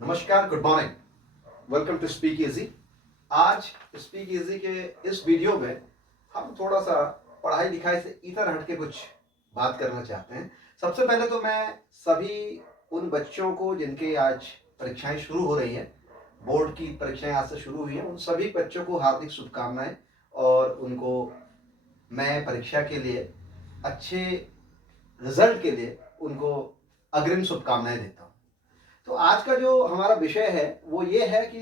नमस्कार, good morning. Welcome to speak easy. आज speak easy के इस वीडियो में हम थोड़ा सा पढ़ाई लिखाई से इधर हट के कुछ बात करना चाहते हैं। सबसे पहले तो मैं सभी उन बच्चों को जिनके आज परीक्षाएं शुरू हो रही हैं, बोर्ड की परीक्षाएं आज से शुरू हुई हैं, उन सभी बच्चों को हार्दिक शुभकामनाएं और उनको मैं परीक्षा के लिए अच्छे रिजल्ट के लिए उनको अग्रिम शुभकामनाएं देता हूँ। तो आज का जो हमारा विषय है वो ये है कि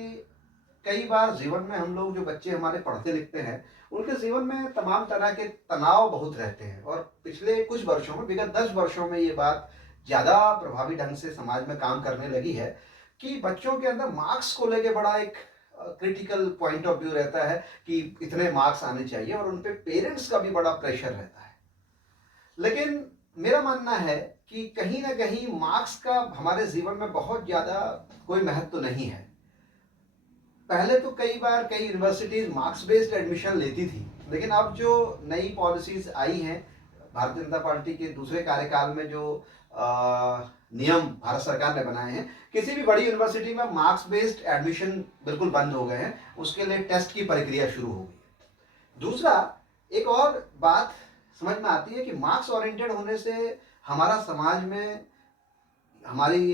कई बार जीवन में हम लोग जो बच्चे हमारे पढ़ते लिखते हैं उनके जीवन में तमाम तरह के तनाव बहुत रहते हैं, और पिछले कुछ वर्षों में, विगत 10 वर्षों में ये बात ज़्यादा प्रभावी ढंग से समाज में काम करने लगी है कि बच्चों के अंदर मार्क्स को लेके बड़ा एक क्रिटिकल पॉइंट ऑफ व्यू रहता है कि इतने मार्क्स आने चाहिए, और उन पे पेरेंट्स का भी बड़ा प्रेशर रहता है। लेकिन मेरा मानना है कि कहीं ना कहीं मार्क्स का हमारे जीवन में बहुत ज़्यादा कोई महत्व तो नहीं है। पहले तो कई बार कई यूनिवर्सिटीज मार्क्स बेस्ड एडमिशन लेती थी, लेकिन अब जो नई पॉलिसीज आई हैं, भारतीय जनता पार्टी के दूसरे कार्यकाल में जो नियम भारत सरकार ने बनाए हैं, किसी भी बड़ी यूनिवर्सिटी में मार्क्स बेस्ड एडमिशन बिल्कुल बंद हो गए हैं। उसके लिए टेस्ट की प्रक्रिया शुरू हो गई है। दूसरा, एक और बात समझ में आती है कि मार्क्स ओरिएंटेड होने से हमारा समाज में हमारी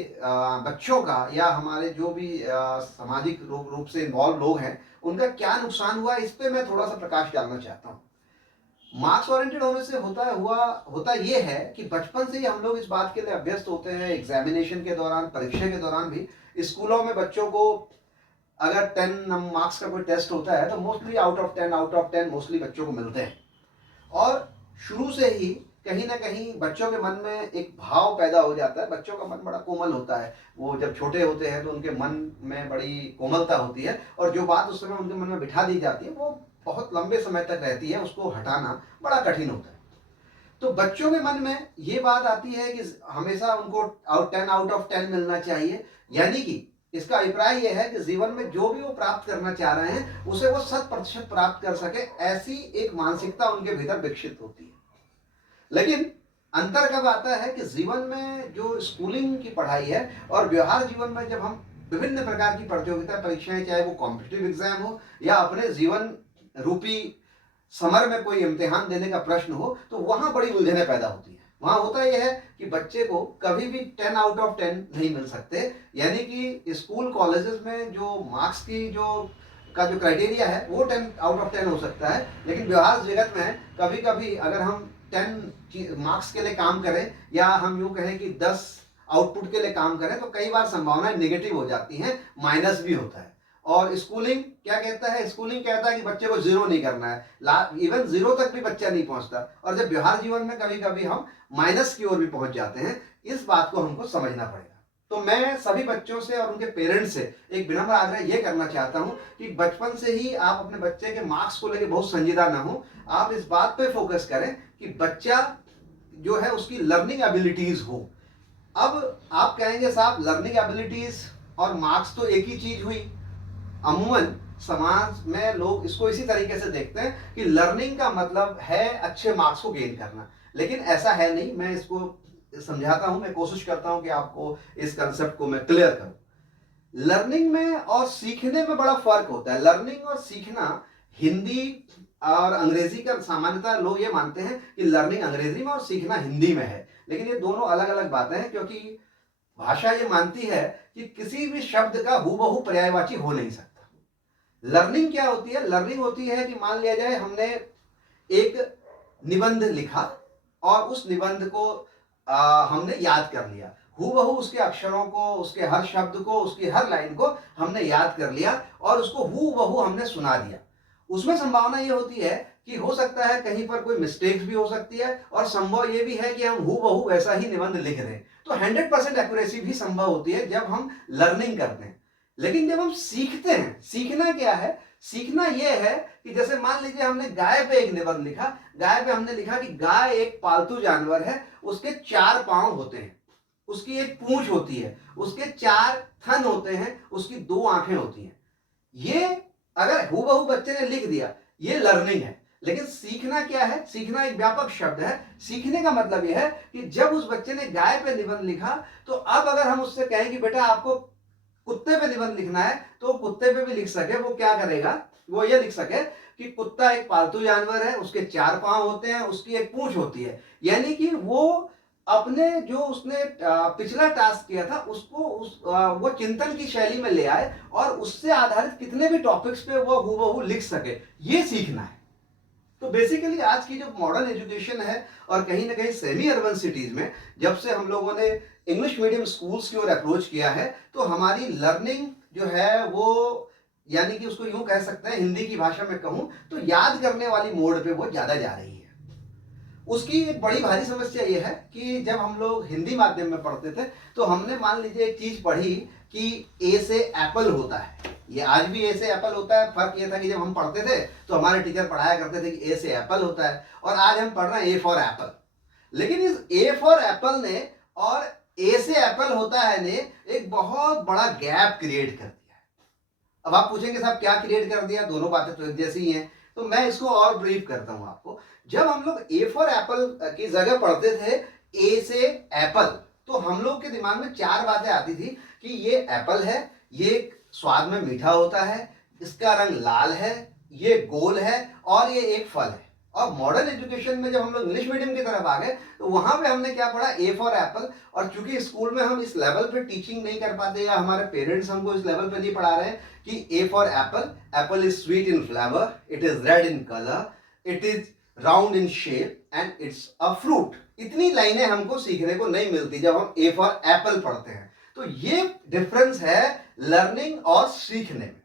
बच्चों का या हमारे जो भी सामाजिक रूप से इन्वॉल्व लोग हैं उनका क्या नुकसान हुआ, इस पे मैं थोड़ा सा प्रकाश डालना चाहता हूँ। मार्क्स ओरिएंटेड होने से होता ये है कि बचपन से ही हम लोग इस बात के लिए अभ्यस्त होते हैं। एग्जामिनेशन के दौरान, परीक्षा के दौरान भी स्कूलों में बच्चों को अगर 10 मार्क्स का कोई टेस्ट होता है तो मोस्टली आउट ऑफ 10 मोस्टली बच्चों को मिलते हैं। और शुरू से ही कहीं ना कहीं बच्चों के मन में एक भाव पैदा हो जाता है। बच्चों का मन बड़ा कोमल होता है, वो जब छोटे होते हैं तो उनके मन में बड़ी कोमलता होती है, और जो बात उस समय उनके मन में बिठा दी जाती है वो बहुत लंबे समय तक रहती है, उसको हटाना बड़ा कठिन होता है। तो बच्चों के मन में ये बात आती है कि हमेशा उनको 10 आउट ऑफ 10 मिलना चाहिए, यानी कि इसका अभिप्राय यह है कि जीवन में जो भी वो प्राप्त करना चाह रहे हैं उसे वो 100% प्राप्त कर सके, ऐसी एक मानसिकता उनके भीतर विकसित होती है। लेकिन अंतर कब आता है कि जीवन में जो स्कूलिंग की पढ़ाई है और व्यवहार जीवन में जब हम विभिन्न प्रकार की प्रतियोगिता परीक्षाएं, चाहे वो कॉम्पिटिटिव एग्जाम हो या अपने जीवन रूपी समर में कोई इम्तिहान देने का प्रश्न हो, तो वहां बड़ी उलझनें पैदा होती है। वहां होता यह है कि बच्चे को कभी भी 10 आउट ऑफ 10 नहीं मिल सकते, यानी कि स्कूल कॉलेजेस में जो मार्क्स की जो क्राइटेरिया है वो 10 आउट ऑफ 10 हो सकता है, लेकिन व्यवहार जगत में कभी कभी अगर हम 10 मार्क्स के लिए काम करें या हम यूँ कहें कि 10 आउटपुट के लिए काम करें, तो कई बार संभावनाएं नेगेटिव हो जाती हैं, माइनस भी होता है। और स्कूलिंग क्या कहता है? स्कूलिंग कहता है कि बच्चे को जीरो नहीं करना है, इवन जीरो तक भी बच्चा नहीं पहुंचता, और जब व्यवहार जीवन में कभी कभी हम माइनस की ओर भी पहुंच जाते हैं। इस बात को हमको समझना पड़ेगा। तो मैं सभी बच्चों से और उनके पेरेंट्स से एक विनम्र आग्रह ये करना चाहता हूं कि बचपन से ही आप अपने बच्चे के मार्क्स को लेकर बहुत संजीदा ना हो। आप इस बात पे फोकस करें कि बच्चा जो है उसकी लर्निंग एबिलिटीज हो। अब आप कहेंगे साहब, लर्निंग एबिलिटीज और मार्क्स तो एक ही चीज हुई। अमूमन समाज में लोग इसको इसी तरीके से देखते हैं कि लर्निंग का मतलब है अच्छे मार्क्स को गेन करना, लेकिन ऐसा है नहीं। मैं इसको समझाता हूं, मैं कोशिश करता हूं कि आपको इस कंसेप्ट को मैं क्लियर करूं। लर्निंग में और सीखने में बड़ा फर्क होता है। लर्निंग और सीखना, हिंदी और अंग्रेजी का सामान्यतः लोग ये मानते हैं कि लर्निंग अंग्रेजी में और सीखना हिंदी में है, लेकिन ये दोनों अलग अलग बातें हैं, क्योंकि भाषा ये मानती है कि किसी भी शब्द का हूबहू पर्यायवाची हो नहीं सकता। लर्निंग क्या होती है? लर्निंग होती है कि मान लिया जाए हमने एक निबंध लिखा और उस निबंध को हमने याद कर लिया, हूबहू उसके अक्षरों को, उसके हर शब्द को, उसकी हर लाइन को हमने याद कर लिया और उसको हूबहू हमने सुना दिया। उसमें संभावना ये होती है कि हो सकता है कहीं पर कोई मिस्टेक्स भी हो सकती है, और संभव ये भी है कि हम हूबहू वैसा ही निबंध लिख रहे हैं। तो 100% एक्यूरेसी भी संभव होती है जब हम लर्निंग करते हैं। लेकिन जब हम सीखते हैं, सीखना क्या है? सीखना यह है कि जैसे मान लीजिए हमने गाय पे एक निबंध लिखा। गाय पे हमने लिखा कि गाय एक पालतू जानवर है, उसके 4 पांव होते हैं, उसकी एक पूंछ होती है, उसके 4 थन होते हैं, उसकी 2 आंखें होती हैं। ये अगर हूबहू बच्चे ने लिख दिया, ये लर्निंग है। लेकिन सीखना क्या है? सीखना एक व्यापक शब्द है। सीखने का मतलब यह है कि जब उस बच्चे ने गाय पे निबंध लिखा, तो अब अगर हम उससे कहें कि बेटा आपको कुत्ते पे निबंध लिखना है तो कुत्ते पे भी लिख सके, वो क्या करेगा, वो ये लिख सके कि कुत्ता एक पालतू जानवर है, उसके 4 पांव होते हैं, उसकी एक पूंछ होती है। यानी कि वो अपने जो उसने पिछला टास्क किया था उसको वो चिंतन की शैली में ले आए और उससे आधारित कितने भी टॉपिक्स पे वो हूबहू लिख सके, ये सीखना है। तो बेसिकली आज की जो मॉडर्न एजुकेशन है और कहीं ना कहीं सेमी अर्बन सिटीज में जब से हम लोगों ने इंग्लिश मीडियम स्कूल्स की ओर अप्रोच किया है, तो हमारी लर्निंग जो है वो, यानी कि उसको यूं कह सकते हैं, हिंदी की भाषा में कहूं तो याद करने वाली मोड पे वो ज्यादा जा रही है। उसकी एक बड़ी भारी समस्या यह है कि जब हम लोग हिंदी माध्यम में पढ़ते थे तो हमने मान लीजिए एक चीज पढ़ी कि ए से एप्पल होता है, ये आज भी ए से एप्पल होता है। फर्क ये था कि जब हम पढ़ते थे तो हमारे टीचर पढ़ाया करते थे कि ए से एप्पल होता है, और आज हम पढ़ रहे हैं ए फॉर एप्पल। लेकिन इस ए फॉर एप्पल ने और ए से एप्पल होता है ने एक बहुत बड़ा गैप क्रिएट कर दिया है। अब आप पूछेंगे साहब क्या क्रिएट कर दिया, दोनों बातें तो एक जैसी ही हैं। तो मैं इसको और ब्रीफ करता हूं आपको। जब हम लोग ए फॉर एप्पल की जगह पढ़ते थे ए से एप्पल, तो हम लोग के दिमाग में 4 बातें आती थी कि ये एप्पल है, ये स्वाद में मीठा होता है, इसका रंग लाल है, ये गोल है और ये एक फल है। और मॉडर्न एजुकेशन में जब हम लोग इंग्लिश मीडियम की तरफ आ गए तो वहां पे हमने क्या पढ़ा, ए फॉर एप्पल। और चूंकि स्कूल में हम इस लेवल पे टीचिंग नहीं कर पाते या हमारे पेरेंट्स हमको इस लेवल पे नहीं पढ़ा रहे हैं कि A for Apple, Apple is sweet in flavour, it is red in colour, it is round in shape and it's a fruit. इतनी लाइनें हमको सीखने को नहीं मिलती जब हम ए फॉर एप्पल पढ़ते हैं। तो ये डिफरेंस है लर्निंग और सीखने में।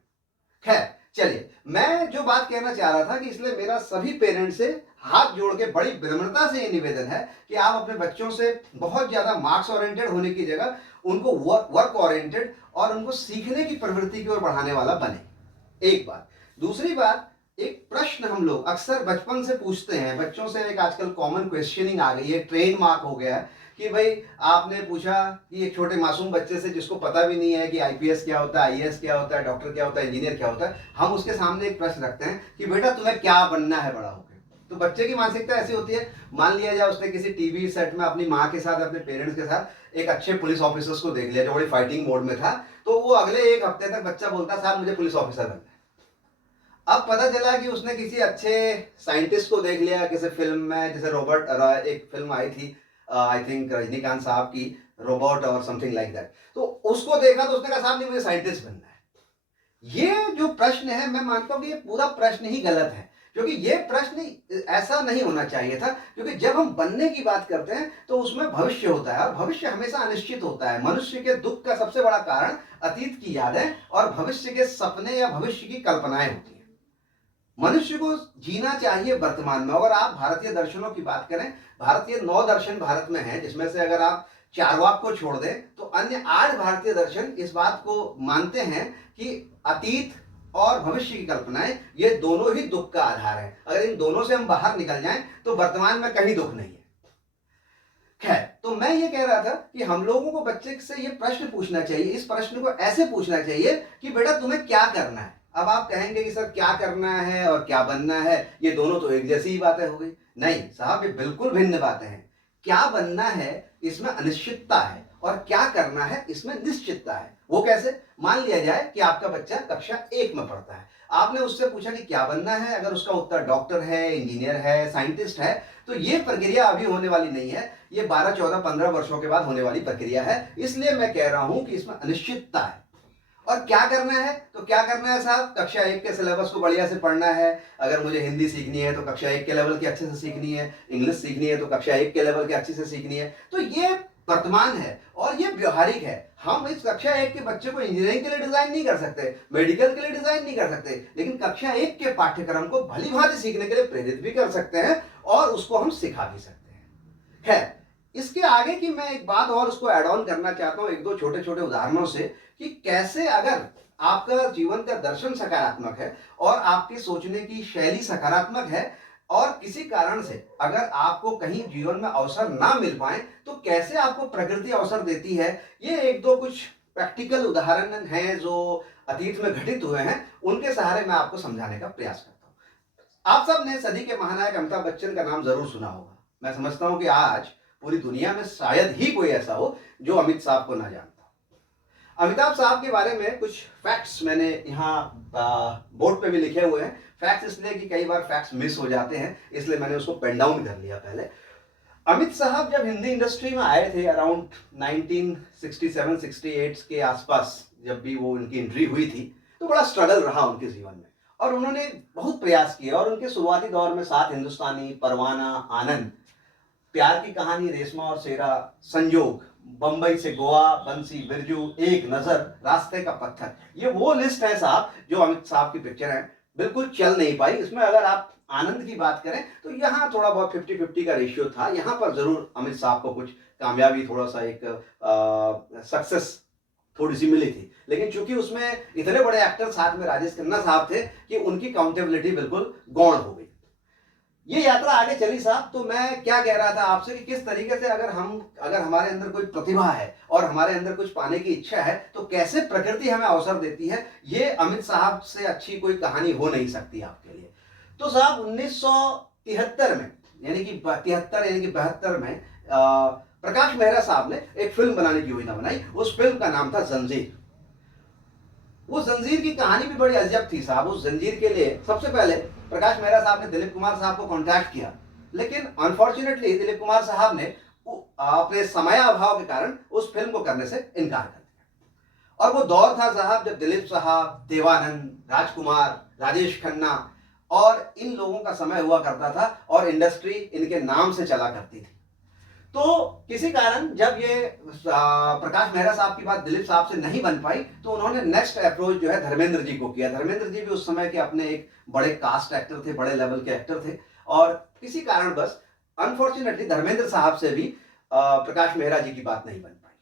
खैर चलिए, मैं जो बात कहना चाह रहा था कि इसलिए मेरा सभी पेरेंट्स से हाथ जोड़ के बड़ी विनम्रता से ये निवेदन है कि आप अपने बच्चों से बहुत ज्यादा मार्क्स ओरिएंटेड होने की जगह उनको वर्क ओरिएंटेड और उनको सीखने की प्रवृत्ति की ओर बढ़ाने वाला बने। एक बात। दूसरी बात, एक प्रश्न हम लोग अक्सर बचपन से पूछते हैं बच्चों से, एक आजकल कॉमन क्वेश्चनिंग आ गई है, ट्रेडमार्क हो गया है कि भाई आपने पूछा कि एक छोटे मासूम बच्चे से जिसको पता भी नहीं है कि आईपीएस क्या होता है, आईएएस क्या होता है, डॉक्टर क्या होता है, इंजीनियर क्या होता है, हम उसके सामने एक प्रश्न रखते हैं कि बेटा तुम्हें क्या बनना है बड़ा होकर। तो बच्चे की मानसिकता ऐसी होती है, मान लिया जाए उसने किसी टीवी सेट में अपनी माँ के साथ, अपने पेरेंट्स के साथ एक अच्छे पुलिस ऑफिसर्स को देख लिया जो बड़ी फाइटिंग मोड में था, तो वो अगले 1 हफ्ते तक बच्चा बोलता साहब मुझे पुलिस ऑफिसर बनना है। अब पता चला कि उसने किसी अच्छे साइंटिस्ट को देख लिया किसी फिल्म में, जैसे रोबोट, एक फिल्म आई थी आई थिंक रजनीकांत साहब की, रोबोट और समथिंग लाइक दैट। तो उसको देखा तो उसने कहा साहब नहीं मुझे साइंटिस्ट बनना है। ये जो प्रश्न है, मैं मानता हूं कि ये पूरा प्रश्न ही गलत है, क्योंकि ये प्रश्न ऐसा नहीं होना चाहिए था। क्योंकि जब हम बनने की बात करते हैं तो उसमें भविष्य होता है और भविष्य हमेशा अनिश्चित होता है। मनुष्य के दुख का सबसे बड़ा कारण अतीत की यादें और भविष्य के सपने या भविष्य की कल्पनाएं होती हैं। मनुष्य को जीना चाहिए वर्तमान में। अगर आप भारतीय दर्शनों की बात करें, भारतीय 9 दर्शन भारत में हैं, जिसमें से अगर आप चारवाक को छोड़ दें तो अन्य 8 भारतीय दर्शन इस बात को मानते हैं कि अतीत और भविष्य की कल्पनाएं ये दोनों ही दुख का आधार है। अगर इन दोनों से हम बाहर निकल जाएं तो वर्तमान में कहीं दुख नहीं है। खैर, तो मैं ये कह रहा था कि हम लोगों को बच्चे से ये प्रश्न पूछना चाहिए, इस प्रश्न को ऐसे पूछना चाहिए कि बेटा तुम्हें क्या करना है। अब आप कहेंगे कि सर क्या करना है और क्या बनना है, ये दोनों तो एक जैसी ही बातें हो गई। नहीं साहब, ये बिल्कुल भिन्न बातें हैं। क्या बनना है इसमें अनिश्चितता है और क्या करना है इसमें निश्चितता है। वो कैसे? मान लिया जाए कि आपका बच्चा कक्षा 1 में पढ़ता है, आपने उससे पूछा कि क्या बनना है, अगर उसका उत्तर डॉक्टर है, इंजीनियर है, साइंटिस्ट है, तो ये प्रक्रिया अभी होने वाली नहीं है, ये 12, 14, 15 वर्षों के बाद होने वाली प्रक्रिया है। इसलिए मैं कह रहा हूं कि इसमें अनिश्चितता है। और क्या करना है, तो क्या करना है साहब, कक्षा 1 के सिलेबस को बढ़िया से पढ़ना है। अगर मुझे हिंदी सीखनी है तो कक्षा 1 के लेवल की अच्छे से सीखनी है, इंग्लिश सीखनी है तो कक्षा 1 के लेवल की अच्छे से सीखनी है। तो ये वर्तमान है और ये व्यवहारिक है। हम इस कक्षा 1 के बच्चे को इंजीनियरिंग के लिए डिजाइन नहीं कर सकते, मेडिकल के लिए डिजाइन नहीं कर सकते, लेकिन कक्षा 1 के पाठ्यक्रम को भली भांति सीखने के लिए प्रेरित भी कर सकते हैं और उसको हम सिखा भी सकते हैं। खैर, इसके आगे की मैं एक बात और उसको ऐड ऑन करना चाहता हूं, 1-2 छोटे छोटे उदाहरणों से, कि कैसे अगर आपका जीवन का दर्शन सकारात्मक है और आपके सोचने की शैली सकारात्मक है और किसी कारण से अगर आपको कहीं जीवन में अवसर ना मिल पाए तो कैसे आपको प्रकृति अवसर देती है। ये 1-2 कुछ प्रैक्टिकल उदाहरण हैं जो अतीत में घटित हुए हैं, उनके सहारे मैं आपको समझाने का प्रयास करता हूं। आप सब ने सदी के महानायक अमिताभ बच्चन का नाम जरूर सुना होगा। मैं समझता हूं कि आज पूरी दुनिया में शायद ही कोई ऐसा हो जो अमित साहब को ना जानता। अमिताभ साहब के बारे में कुछ फैक्ट्स मैंने यहाँ बोर्ड पे भी लिखे हुए हैं। फैक्ट्स इसलिए कि कई बार फैक्ट्स मिस हो जाते हैं, इसलिए मैंने उसको पेन डाउन कर लिया पहले। अमित साहब जब हिंदी इंडस्ट्री में आए थे अराउंड 1967-68 के आसपास, जब भी वो उनकी एंट्री हुई थी, तो बड़ा स्ट्रगल रहा उनके जीवन में और उन्होंने बहुत प्रयास किए। और उनके शुरुआती दौर में सात हिंदुस्तानी, परवाना, आनंद, प्यार की कहानी, रेशमा और शेरा, संयोग, बंबई से गोवा, बंसी, बिरजू, एक नजर, रास्ते का पत्थर, ये वो लिस्ट है साहब जो अमित साहब की पिक्चर है, बिल्कुल चल नहीं पाई। इसमें अगर आप आनंद की बात करें तो यहाँ थोड़ा बहुत 50-50 का रेशियो था। यहाँ पर जरूर अमित साहब को कुछ कामयाबी, थोड़ा सा एक सक्सेस थोड़ी सी मिली थी, लेकिन चूंकि उसमें इतने बड़े एक्टर साथ में राजेश खन्ना साहब थे कि उनकी काउंटेबिलिटी बिल्कुल गौण हो गई। ये यात्रा आगे चली साहब, तो मैं क्या कह रहा था आपसे कि किस तरीके से अगर हमारे अंदर कोई प्रतिभा है और हमारे अंदर कुछ पाने की इच्छा है तो कैसे प्रकृति हमें अवसर देती है। ये अमित साहब से अच्छी कोई कहानी हो नहीं सकती आपके लिए। तो साहब 1973 में, यानी कि 72 में प्रकाश मेहरा साहब ने एक फिल्म बनाने की योजना बनाई। उस फिल्म का नाम था जंजीर। वो जंजीर की कहानी भी बड़ी अजब थी साहब। उस जंजीर के लिए सबसे पहले प्रकाश मेहरा साहब ने दिलीप कुमार साहब को कांटेक्ट किया, लेकिन अनफॉर्चुनेटली दिलीप कुमार साहब ने अपने समय अभाव के कारण उस फिल्म को करने से इनकार कर दिया। और वो दौर था साहब जब दिलीप साहब, देवानंद, राजकुमार, राजेश खन्ना और इन लोगों का समय हुआ करता था और इंडस्ट्री इनके नाम से चला करती थी। तो किसी कारण जब ये प्रकाश मेहरा साहब की बात दिलीप साहब से नहीं बन पाई तो उन्होंने नेक्स्ट अप्रोच जो है धर्मेंद्र जी को किया। धर्मेंद्र जी भी उस समय के अपने एक बड़े कास्ट एक्टर थे, बड़े लेवल के एक्टर थे, और किसी कारण बस अनफॉर्चुनेटली धर्मेंद्र साहब से भी प्रकाश मेहरा जी की बात नहीं बन पाई।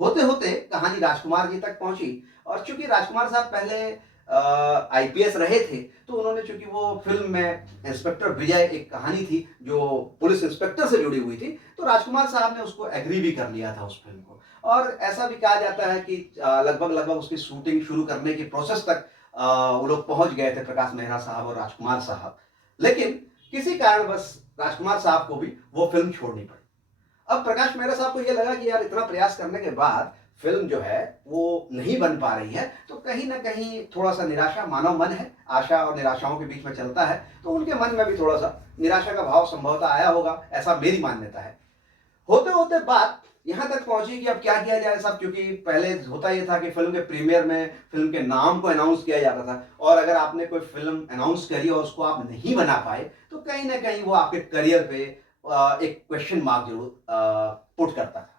होते होते कहानी राजकुमार जी तक पहुंची, और चूंकि राजकुमार साहब पहले आईपीएस रहे थे तो उन्होंने, चूंकि वो फिल्म में इंस्पेक्टर विजय एक कहानी थी जो पुलिस इंस्पेक्टर से जुड़ी हुई थी, तो राजकुमार साहब ने उसको एग्री भी कर लिया था उस फिल्म को। और ऐसा भी कहा जाता है कि लगभग उसकी शूटिंग शुरू करने की प्रोसेस तक वो लोग पहुंच गए थे, प्रकाश मेहरा साहब और राजकुमार साहब, लेकिन किसी कारण बस राजकुमार साहब को भी वो फिल्म छोड़नी पड़ी। अब प्रकाश मेहरा साहब को यह लगा कि यार इतना प्रयास करने के बाद फिल्म जो है वो नहीं बन पा रही है, तो कहीं ना कहीं थोड़ा सा निराशा, मानव मन है, आशा और निराशाओं के बीच में चलता है, तो उनके मन में भी थोड़ा सा निराशा का भाव संभवतः आया होगा, ऐसा मेरी मान्यता है। होते होते बात यहां तक पहुंची कि अब क्या किया जाए साहब, क्योंकि पहले होता यह था कि फिल्म के प्रीमियर में फिल्म के नाम को अनाउंस किया जाता था, और अगर आपने कोई फिल्म अनाउंस करी और उसको आप नहीं बना पाए तो कहीं ना कहीं वो आपके करियर पे एक क्वेश्चन मार्क जरूर पुट करता था।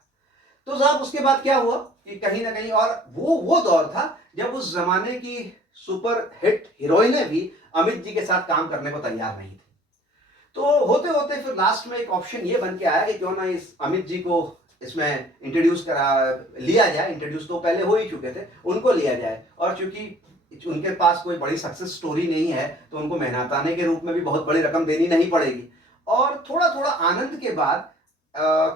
तो साहब उसके बाद क्या हुआ कि कहीं ना कहीं, और वो दौर था जब उस जमाने की सुपर हिट हीरोइनें भी अमित जी के साथ काम करने को तैयार नहीं थी। तो होते होते फिर लास्ट में एक ऑप्शन ये बन के आया कि क्यों ना इस अमित जी को इसमें इंट्रोड्यूस लिया जाए। इंट्रोड्यूस तो पहले हो ही चुके थे, उनको लिया जाए, और चूंकि उनके पास कोई बड़ी सक्सेस स्टोरी नहीं है तो उनको मेहनताने के रूप में भी बहुत बड़ी रकम देनी नहीं पड़ेगी। और थोड़ा थोड़ा आनंद के बाद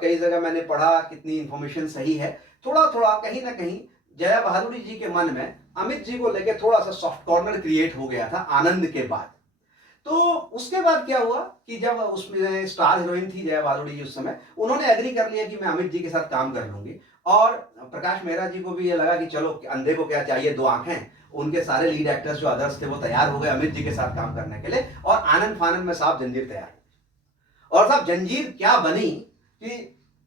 कई जगह मैंने पढ़ा, कितनी इंफॉर्मेशन सही है, थोड़ा थोड़ा कहीं ना कहीं जया बहादुरी जी के मन में अमित जी को लेकर थोड़ा सा सॉफ्ट कॉर्नर क्रिएट हो गया था आनंद के बाद। तो उसके बाद क्या हुआ कि जब उसमें स्टार हीरोइन थी जया बहादुरी जी, उस समय उन्होंने एग्री कर लिया कि मैं अमित जी के साथ काम कर लूंगी, और प्रकाश मेहरा जी को भी ये लगा कि चलो अंधे को क्या चाहिए, दो आंखें। उनके सारे लीड एक्टर्स जो अदर्स थे वो तैयार हो गए अमित जी के साथ काम करने के लिए, और आनंद फानंद में साहब जंजीर तैयार हो। और साहब जंजीर क्या बनी कि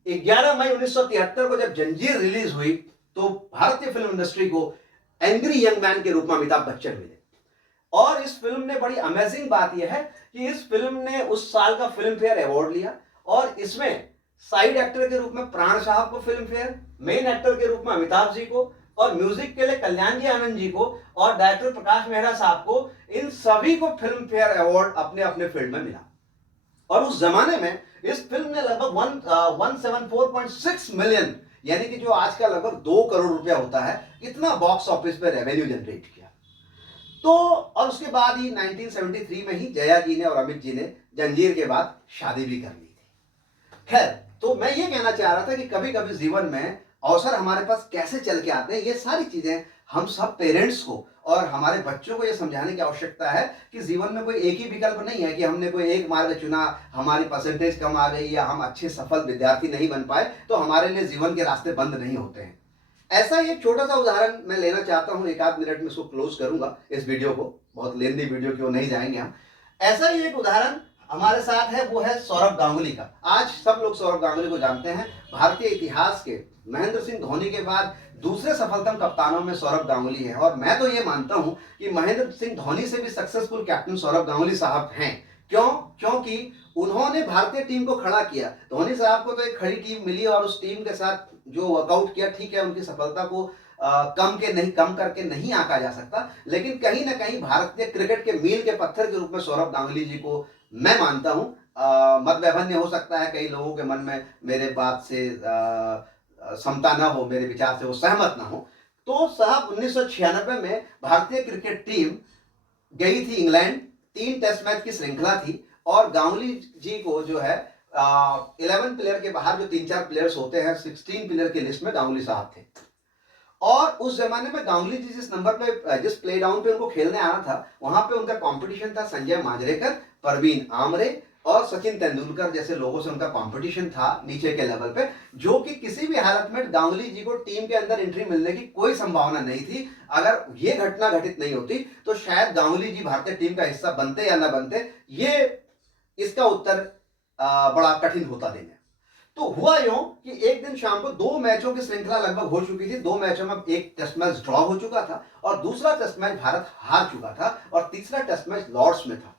11 मई 1973 को जब जंजीर रिलीज हुई तो भारतीय फिल्म इंडस्ट्री को एंग्री यंग मैन के रूप में अमिताभ बच्चन मिले। और इस फिल्म ने, बड़ी अमेजिंग बात यह है कि इस फिल्म ने उस साल का फिल्म फेयर अवार्ड लिया, और इसमें साइड एक्टर के रूप में प्राण साहब को फिल्म फेयर, मेन एक्टर के रूप में अमिताभ जी को, और म्यूजिक के लिए कल्याण जी आनंद जी को, और डायरेक्टर प्रकाश मेहरा साहब को, इन सभी को फिल्म फेयर अवार्ड अपने अपने फील्ड में मिला। और उस जमाने में इस फिल्म ने लगभग 174.6 मिलियन, यानी कि जो आज का लगभग 2 करोड़ रुपया होता है, इतना बॉक्स ऑफिस पे रेवेन्यू जनरेट किया। तो और उसके बाद ही 1973 में ही जया जी ने और अमित जी ने जंजीर के बाद शादी भी कर ली थी। खैर, तो मैं ये कहना चाह रहा था कि कभी कभी जीवन में अवसर हमारे पास कैसे चल के आते हैं, ये सारी चीजें हम सब पेरेंट्स को और हमारे बच्चों को ये समझाने की आवश्यकता है कि जीवन में कोई एक ही विकल्प नहीं है कि हमने कोई एक मार्ग चुना, हमारी परसेंटेज कम आ गई या हम अच्छे सफल विद्यार्थी नहीं बन पाए तो हमारे लिए जीवन के रास्ते बंद नहीं होते हैं। ऐसा ही एक छोटा सा उदाहरण मैं लेना चाहता हूं, एक आध मिनट में इसको क्लोज करूंगा इस वीडियो को, बहुत लेंदी वीडियो की ओर नहीं जाएंगे हम। ऐसा ही एक उदाहरण हमारे साथ है, वो है सौरभ गांगुली का। आज सब लोग सौरभ गांगुली को जानते हैं। भारतीय इतिहास के महेंद्र सिंह धोनी के बाद दूसरे सफलतम कप्तानों में सौरभ गांगुली है, और मैं तो ये मानता हूं कि महेंद्र सिंह धोनी से भी सक्सेसफुल कैप्टन सौरभ गांगुली साहब हैं। क्यों? क्योंकि उन्होंने भारतीय टीम को खड़ा किया। धोनी साहब को तो एक खड़ी टीम मिली और उस टीम के साथ जो वर्कआउट किया, ठीक है, उनकी सफलता को कम करके नहीं आंका जा सकता, लेकिन कहीं ना कहीं भारतीय क्रिकेट के मील के पत्थर के रूप में सौरभ गांगुली जी को मैं मानता हूं। मतभेदन हो सकता है, कई लोगों के मन में मेरे बात से समता ना हो, मेरे विचार से वो सहमत ना हो। तो साहब 1996 में भारतीय क्रिकेट टीम गई थी इंग्लैंड, 3 टेस्ट मैच की श्रृंखला थी, और गांगुली जी को जो है 11 प्लेयर के बाहर जो 3-4 प्लेयर्स होते हैं, 16 प्लेयर की लिस्ट में गांगुली साहब थे। और उस जमाने में गांगुली जी जिस नंबर पे, जिस प्ले डाउन पे उनको खेलने आना था, वहां पे उनका कंपटीशन था संजय मांजरेकर, परवीन आमरे और सचिन तेंदुलकर जैसे लोगों से उनका कंपटीशन था नीचे के लेवल पे, जो कि किसी भी हालत में गांगुली जी को टीम के अंदर एंट्री मिलने की कोई संभावना नहीं थी। अगर ये घटना घटित नहीं होती तो शायद गांगुली जी भारतीय टीम का हिस्सा बनते या ना बनते, ये इसका उत्तर बड़ा कठिन होता देने। तो हुआ यूं कि एक दिन शाम को 2 मैचों की श्रृंखला लगभग हो चुकी थी। 2 मैचों में एक टेस्ट मैच ड्रॉ हो चुका था और दूसरा टेस्ट मैच भारत हार चुका था, और तीसरा टेस्ट मैच लॉर्ड्स में था,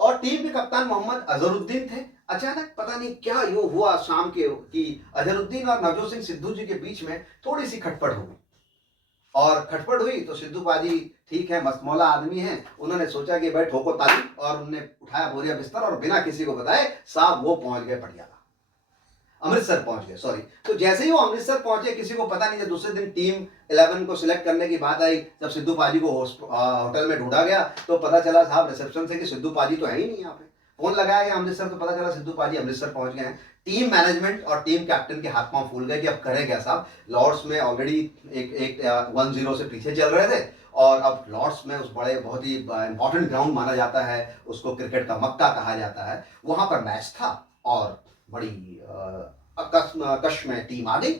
और टीम के कप्तान मोहम्मद अजहरुद्दीन थे। अचानक पता नहीं क्या यूं हुआ शाम के कि अजहरुद्दीन और नवजोत सिंह सिद्धू जी के बीच में थोड़ी सी खटपट हो गई, और खटपट हुई तो सिद्धू पाजी ठीक है, मस्तमौला आदमी है, उन्होंने सोचा कि भाई ठोको ताली, और उन्होंने उठाया बोरिया बिस्तर और बिना किसी को बताए साहब वो पहुंच गए पटियाला, अमृतसर पहुंच गए, सॉरी। तो जैसे ही वो अमृतसर पहुंचे, किसी को पता नहीं, जब दूसरे दिन टीम 11 को सिलेक्ट करने की बात आई, जब सिद्धू पाजी को होटल में ढूंढा गया तो पता चला साहब रिसेप्शन से कि सिद्धू पाजी तो है ही नहीं यहाँ पे। फोन लगाया गया अमृतसर, तो पता चला सिद्धू पाजी अमृतसर पहुंच गए हैं। टीम मैनेजमेंट और टीम कैप्टन के हाथ पांव फूल गए कि अब करें क्या साहब। लॉर्ड्स में ऑलरेडी एक 1-0 से पीछे चल रहे थे, और अब लॉर्ड्स में उस बड़े बहुत ही इंपॉर्टेंट ग्राउंड माना जाता है, उसको क्रिकेट का मक्का कहा जाता है, वहां पर मैच था, और बड़ी कश में टीम आ गई।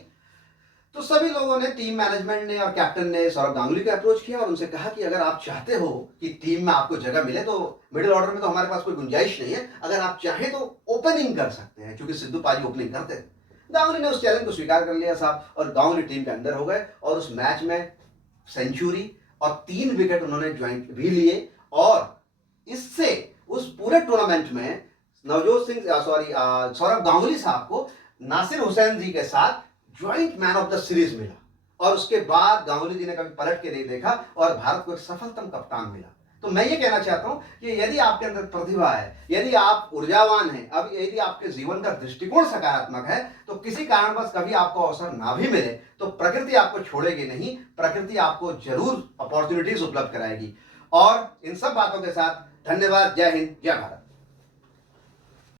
तो सभी लोगों ने, टीम मैनेजमेंट ने और कैप्टन ने सौरभ गांगुली को अप्रोच किया और उनसे कहा कि अगर आप चाहते हो कि टीम में आपको जगह मिले, तो मिडिल ऑर्डर में तो हमारे पास कोई गुंजाइश नहीं है, अगर आप चाहें तो ओपनिंग कर सकते हैं, क्योंकि सिद्धू पाजी ओपनिंग करते हैं। गांगुली ने उस चैलेंज को स्वीकार कर लिया साहब, और गांगुली टीम के अंदर हो गए, और उस मैच में सेंचुरी और 3 विकेट उन्होंने ज्वाइंट भी लिए, और इससे उस पूरे टूर्नामेंट में सौरभ गांगुली साहब को नासिर हुसैन जी के साथ joint man of the series मिला, और उसके बाद गांगुली जी ने कभी पलट के नहीं देखा और भारत को एक सफलतम कप्तान मिला। तो मैं ये कहना चाहता हूं कि यदि आपके अंदर प्रतिभा है, यदि आप ऊर्जावान हैं, अब यदि आपके जीवन का दृष्टिकोण सकारात्मक है, तो किसी कारणवश कभी आपको अवसर ना भी मिले तो प्रकृति आपको छोड़ेगी नहीं, प्रकृति आपको जरूर अपॉर्चुनिटीज उपलब्ध कराएगी। और इन सब बातों के साथ धन्यवाद। जय हिंद, जय भारत।